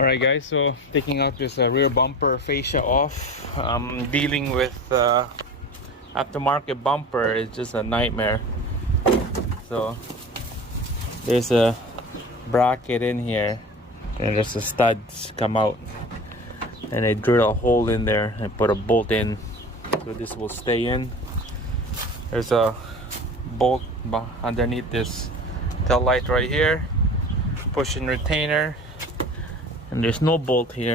Alright guys, so taking out this rear bumper fascia off. Dealing with aftermarket bumper is just a nightmare. So there's a bracket in here and there's the studs come out, and they drill a hole in there and put a bolt in, so this will stay in. There's a bolt underneath this tail light right here, pushing retainer. And there's no bolt here.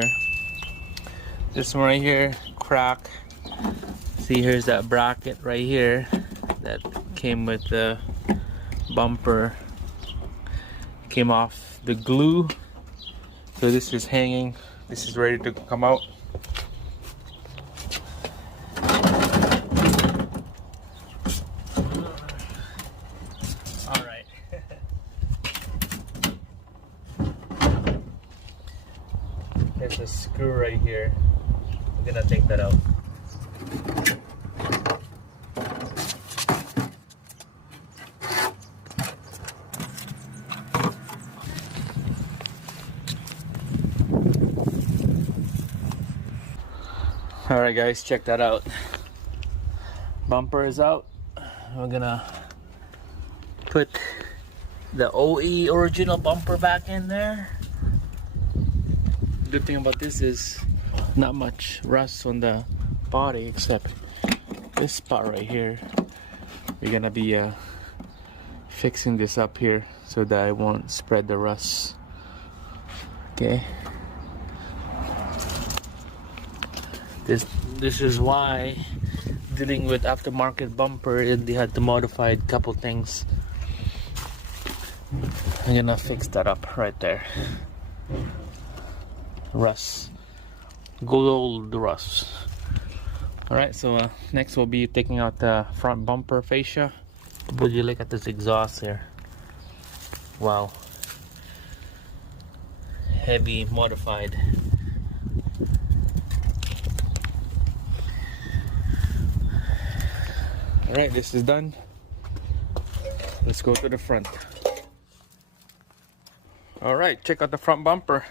This one right here, crack. See, here's that bracket right here that came with the bumper. Came off the glue. So this is hanging. This is ready to come out. Alright. There's a screw right here. We're gonna take that out. Alright guys, check that out. Bumper is out. We're gonna put the OE original bumper back in there. Good thing about this is not much rust on the body, except this spot right here. We're gonna be fixing this up here so that it won't spread the rust. Okay. This is why dealing with aftermarket bumper, they had to modify a couple things. I'm gonna fix that up right there. Rust, good old rust. Alright, so next we'll be taking out the front bumper fascia. Would you look at this exhaust here? Wow, heavy modified. Alright, this is done. Let's go to the front. Alright, check out the front bumper.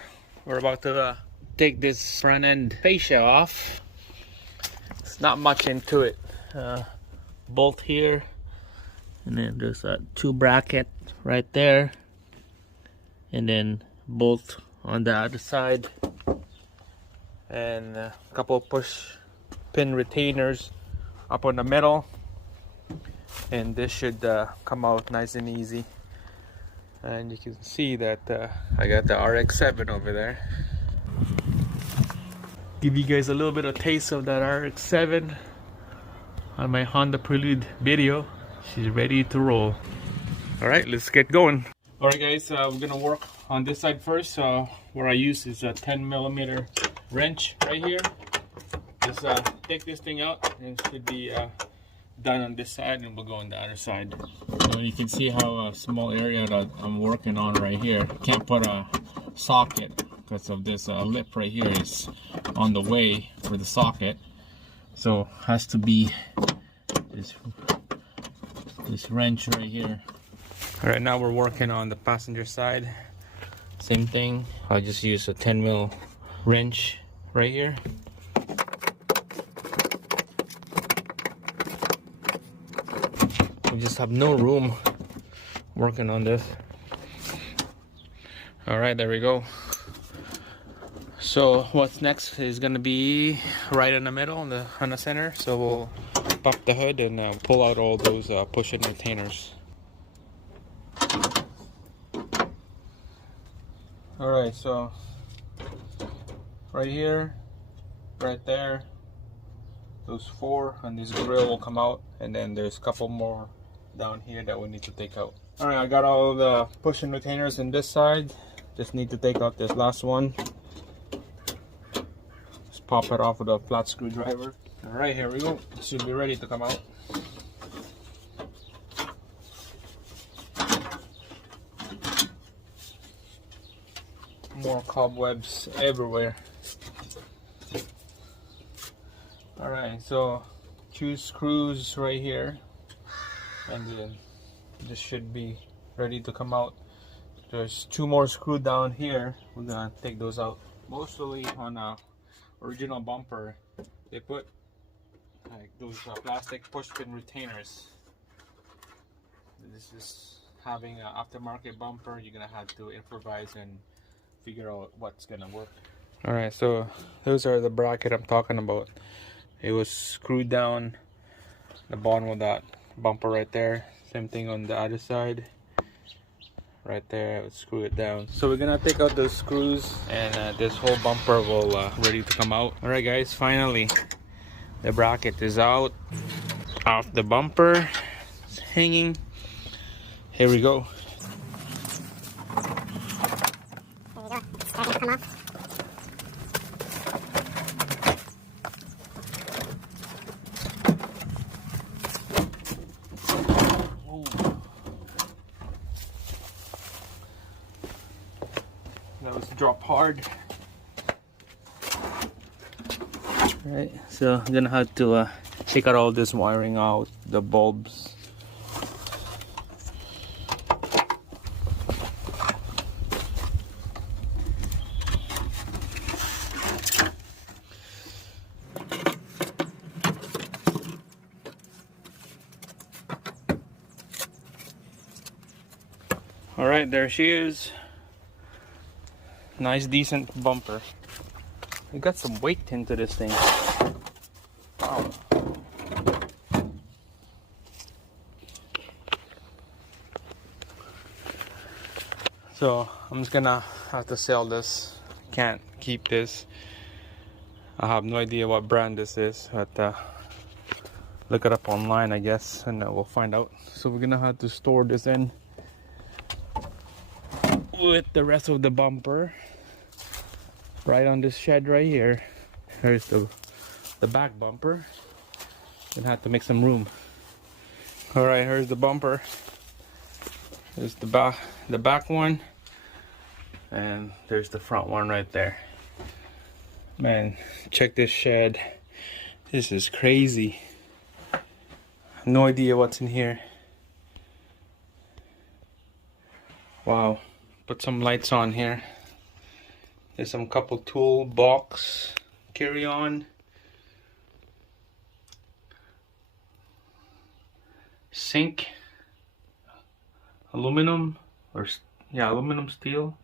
We're about to take this front end fascia off. It's not much into it. Bolt here, and then there's a two bracket right there, and then bolt on the other side, and a couple push pin retainers up on the middle, and this should come out nice and easy. And you can see that I got the RX-7 over there. Give you guys a little bit of taste of that RX-7 on my Honda Prelude video. She's ready to roll. Alright, let's get going. Alright guys, we're gonna work on this side first. What I use is a 10mm wrench right here. Just take this thing out, and it should be done on this side, and we'll go on the other side. So you can see how small area that I'm working on right here. Can't put a socket because of this lip right here is on the way for the socket, so has to be this wrench right here. All right, now we're working on the passenger side. Same thing. I'll just use a 10mm wrench right here. We just have no room working on this. All right, there we go. So what's next is gonna be right in the middle, on the center. So we'll pop the hood and pull out all those push-in retainers. All right, so right here, right there, those four, and this grill will come out, and then there's a couple more down here that we need to take out. All right, I got all the push-in retainers in this side. Just need to take out this last one. Just pop it off with a flat screwdriver. All right, here we go. It should be ready to come out. More cobwebs everywhere. All right, so 2 screws right here, and then this should be ready to come out. There's 2 more screws down here. We're gonna take those out. Mostly on a original bumper, they put like those plastic push pin retainers. This is having an aftermarket bumper. You're gonna have to improvise and figure out what's gonna work. All right, so those are the bracket I'm talking about. It was screwed down the bottom of that bumper right there. Same thing on the other side. Right there, I would screw it down. So we're gonna take out those screws, and this whole bumper will ready to come out. All right, guys, finally the bracket is out off the bumper. It's hanging. Here we go. There we go. It's starting to come off. That was drop hard. Right, so I'm gonna have to take out all this wiring out, the bulbs. All right, there she is. Nice, decent bumper. We got some weight into this thing. Wow. So I'm just gonna have to sell this. Can't keep this. I have no idea what brand this is, but look it up online, I guess, and we'll find out. So we're gonna have to store this in with the rest of the bumper right on this shed right here. Here's the back bumper. Gonna have to make some room. All right, here's the bumper. There's the back one, and there's the front one right there. Man, check this shed. This is crazy. No idea what's in here. Wow. Put some lights on here. There's some couple tool box, carry on, sink, aluminum, or yeah, aluminum steel.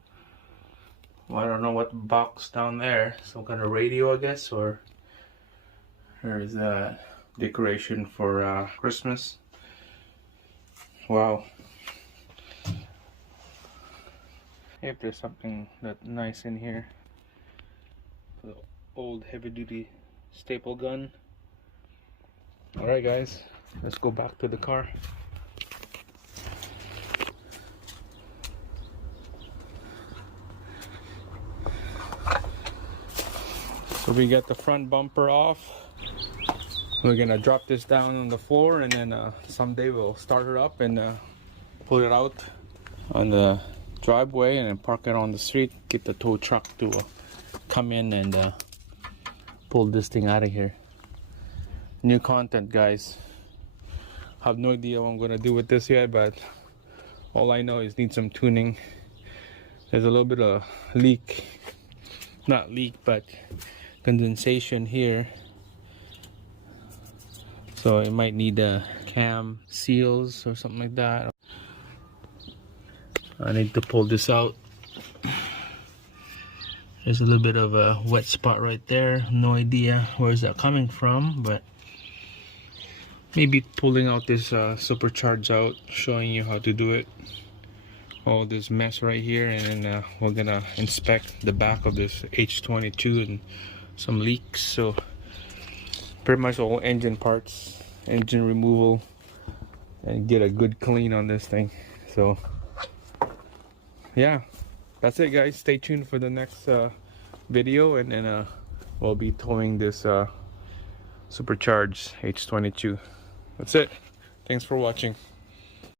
Well, I don't know what box down there. Some kind of radio, I guess, or there's a decoration for Christmas. Wow. If there's something that nice in here. The old heavy-duty staple gun. Alright guys, let's go back to the car. So we got the front bumper off. We're gonna drop this down on the floor, and then someday we'll start it up and pull it out on the driveway and then park it on the street. Get the tow truck to come in and pull this thing out of here. New content, guys. Have no idea what I'm gonna do with this yet, but all I know is need some tuning. There's a little bit of leak, not leak, but condensation here, so it might need cam seals or something like that. I need to pull this out. There's a little bit of a wet spot right there. No idea where's that coming from, but maybe pulling out this supercharge out, showing you how to do it. All this mess right here, and then we're gonna inspect the back of this H22 and some leaks. So pretty much all engine parts, engine removal, and get a good clean on this thing. So yeah, that's it guys. Stay tuned for the next video, and then we'll be towing this supercharged H22. That's it. Thanks for watching.